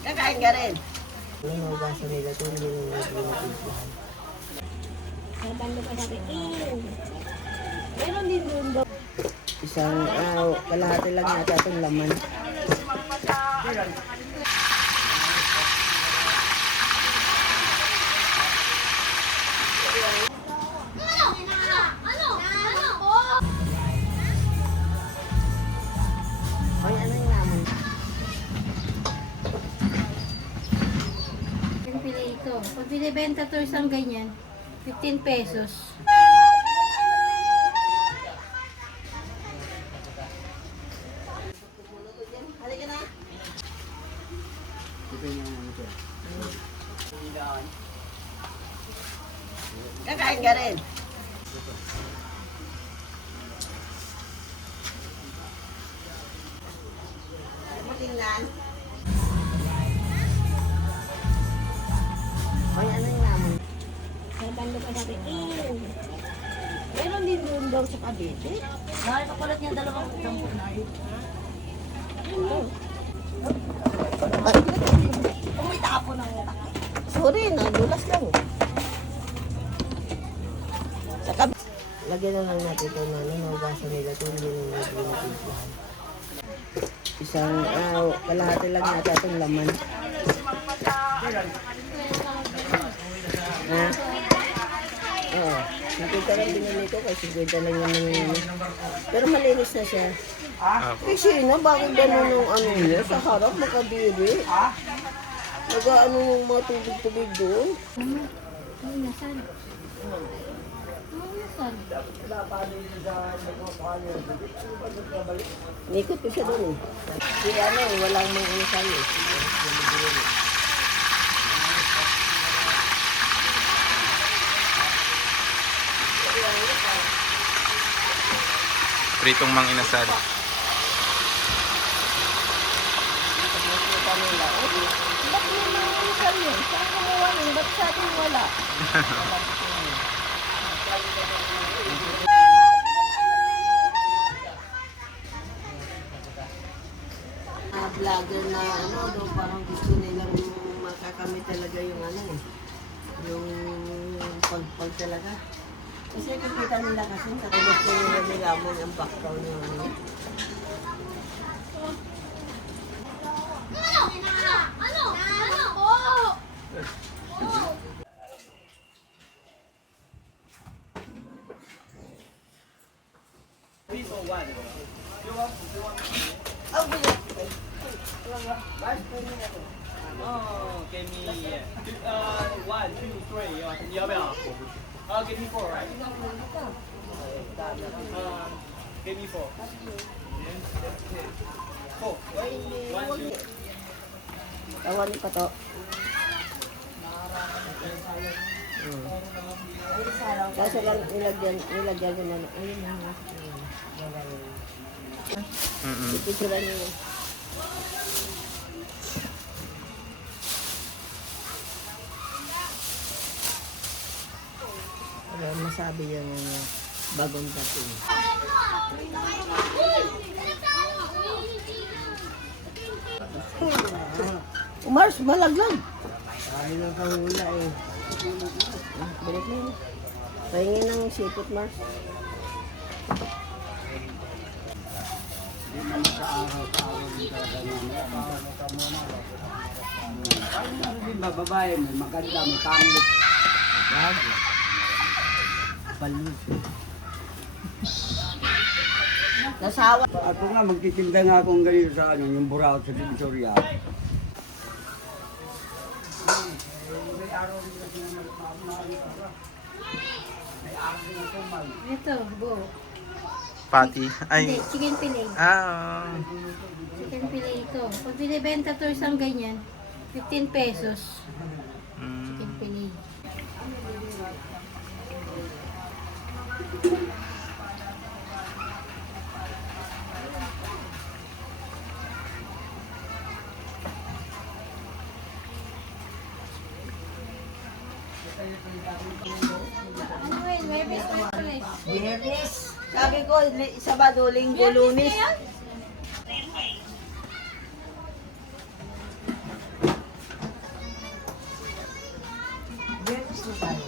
Kakain ka rin. Naugasan nila ito, hindi nila pinapigyan. Nabando ka sabi, meron din doon daw. Isang, kalahati lang yata itong laman. Ay, ano yung laman? Yung pili ito. Pag binibenta to isang ganyan, 15 pesos. Halika na. Kakain ka rin. Ano mo tingnan? Ay, ano yung laman? Nabando ka sabi, meron din doon daw sa Cavite. Nakakulat niya dalawang sampunay. Umitapo ng utak. Sorry, nadulas lang. Saka, lagyan na lang natin ito na naugasan nila ito, hindi nila pinapigyan. Isang, kalahati lang yata itong laman. Ha? Oo. 50 lang binili ko kasi 50 lang yung nangyayari. Pero malinis na siya. Kasi na, bakit gano'n yung ano niya? Sa harap, makabiri. Nag-ano yung mga tubig-tubig doon. Ay, nasan? Nasan? Nikot ko siya doon eh. Si ano, walang mga ano sa'yo. Pritong mang inasal. Ba't may mga ano sa'yo? Saan kumuha nun? Ba't sa atin wala? Vlogger na ano, doon parang gusto nilang makakamit talaga yung ano eh. Yung pag talaga. Kasi kikita nila kasi katulad ko nila nilamon ang background yung ano. Oh, bilis. Oh, give me 1, 2, 3. 你要不要？give me 4, right? Give me 4. 4. 1, 2. Tawani pa to. Kaso lang nilagyan ko na. Ayun na. Ipicturan niyo. Wala masabi yung bagong dating. Mars, malaglag. Ay, nakahula eh. Balik na yun. Pahingin ng sipot, Mars. Babae, may maganda, may pangit. Bago. Balut. Nasawa. Ako nga, magtitinda nga akong ganito sa ano, yung buraot sa Victoria. Ito, go. Pati. Hindi, Ay. chicken fillet. Chicken fillet ito. Pag binibenta to isang ganyan, 15 pesos. Chicken fillet. Ano yun? Webes o Express? Biyernes. Sabi ko, Sabado, Linggo, Lunes. Yes.